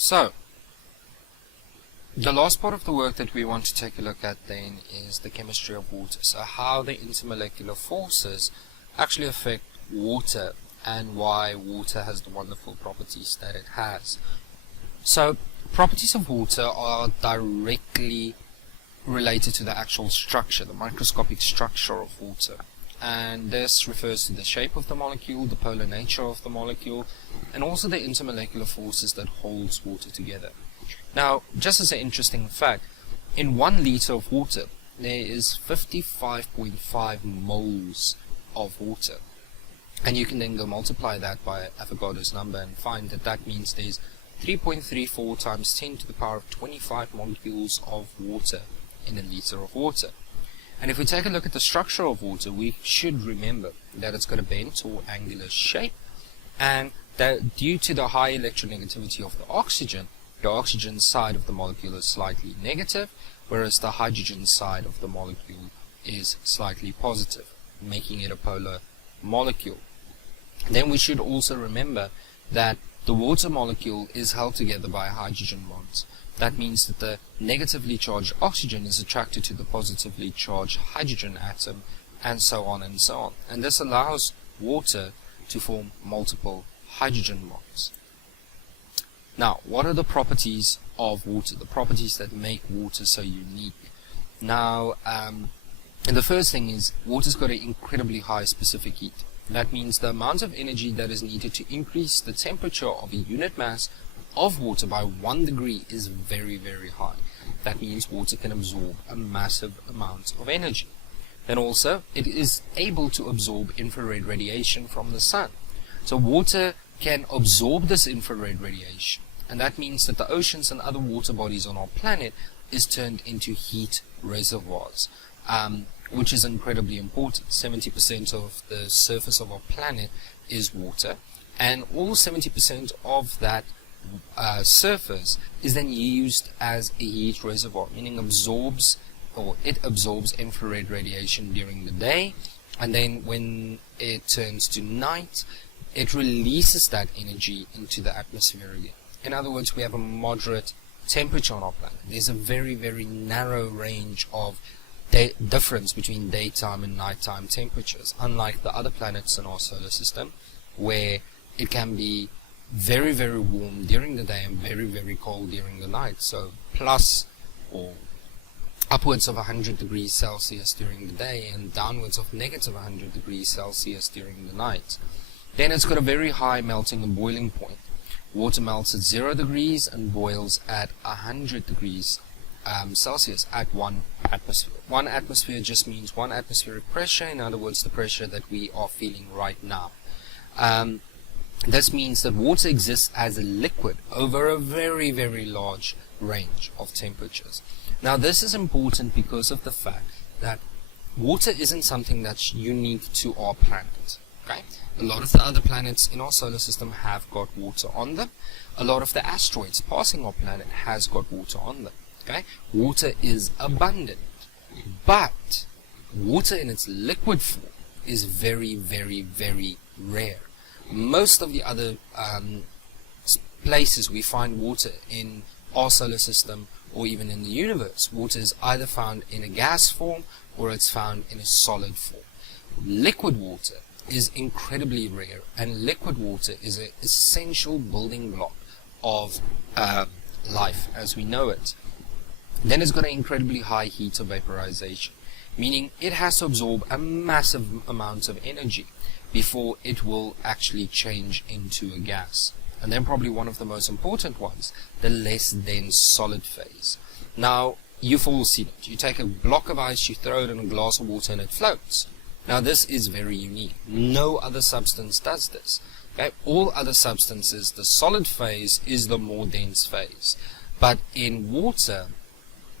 So, the last part of the work that we want to take a look at then is the chemistry of water. So how the intermolecular forces actually affect water and why water has the wonderful properties that it has. So, properties of water are directly related to the actual structure, the microscopic structure of water. And this refers to the shape of the molecule, the polar nature of the molecule, and also the intermolecular forces that holds water together. Now, just as an interesting fact, in 1 liter of water, there is 55.5 moles of water. And you can then go multiply that by Avogadro's number and find that that means there's 3.34 times 10 to the power of 25 molecules of water in a liter of water. And if we take a look at the structure of water, we should remember that it's got a bent or angular shape, and that due to the high electronegativity of the oxygen side of the molecule is slightly negative, whereas the hydrogen side of the molecule is slightly positive, making it a polar molecule. Then we should also remember that the water molecule is held together by hydrogen bonds. That means that the negatively charged oxygen is attracted to the positively charged hydrogen atom, and so on and so on. And this allows water to form multiple hydrogen bonds. Now, what are the properties of water? The properties that make water so unique. Now, the first thing is water's got an incredibly high specific heat. That means the amount of energy that is needed to increase the temperature of a unit mass of water by 1 degree is very, very high. That means water can absorb a massive amount of energy. Then also, it is able to absorb infrared radiation from the sun. So water can absorb this infrared radiation, and that means that the oceans and other water bodies on our planet is turned into heat reservoirs, which is incredibly important. 70% of the surface of our planet is water, and all 70% of that surface is then used as a heat reservoir, meaning it absorbs infrared radiation during the day, and then when it turns to night, it releases that energy into the atmosphere again. In other words, we have a moderate temperature on our planet. There's a very, very narrow range of difference between daytime and nighttime temperatures, unlike the other planets in our solar system, where it can be very, very warm during the day and very, very cold during the night. So plus or upwards of 100 degrees Celsius during the day and downwards of negative 100 degrees Celsius during the night. Then it's got a very high melting and boiling point. Water melts at 0 degrees and boils at 100 degrees Celsius at 1 atmosphere. 1 atmosphere just means 1 atmospheric pressure, in other words, the pressure that we are feeling right now. This means that water exists as a liquid over a very, very large range of temperatures. Now, this is important because of the fact that water isn't something that's unique to our planet. Okay? A lot of the other planets in our solar system have got water on them. A lot of the asteroids passing our planet has got water on them. Okay? Water is abundant, but water in its liquid form is very, very, very rare. Most of the other places we find water in our solar system or even in the universe, water is either found in a gas form or it's found in a solid form. Liquid water is incredibly rare, and liquid water is an essential building block of life as we know it. Then it's got an incredibly high heat of vaporization, meaning it has to absorb a massive amount of energy before it will actually change into a gas. And then probably one of the most important ones, the less dense solid phase. Now, you've all seen it. You take a block of ice, you throw it in a glass of water and it floats. Now this is very unique. No other substance does this. Okay? All other substances, the solid phase is the more dense phase. But in water,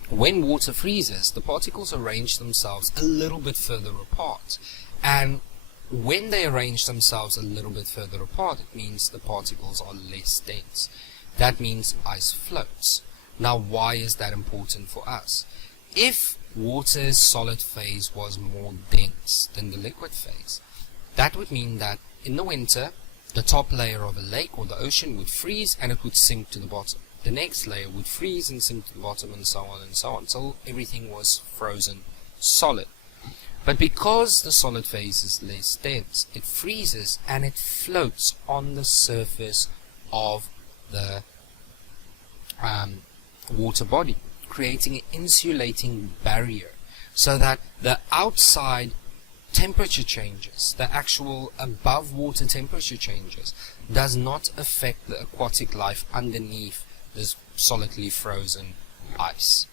when water freezes, the particles arrange themselves a little bit further apart. And when they arrange themselves a little bit further apart, it means the particles are less dense. That means ice floats. Now, why is that important for us? If water's solid phase was more dense than the liquid phase, that would mean that in the winter, the top layer of a lake or the ocean would freeze and it would sink to the bottom. the next layer would freeze and sink to the bottom, and so on until everything was frozen solid. But because the solid phase is less dense, it freezes and it floats on the surface of the water body, creating an insulating barrier, so that the outside temperature changes, the actual above water temperature changes, does not affect the aquatic life underneath this solidly frozen ice.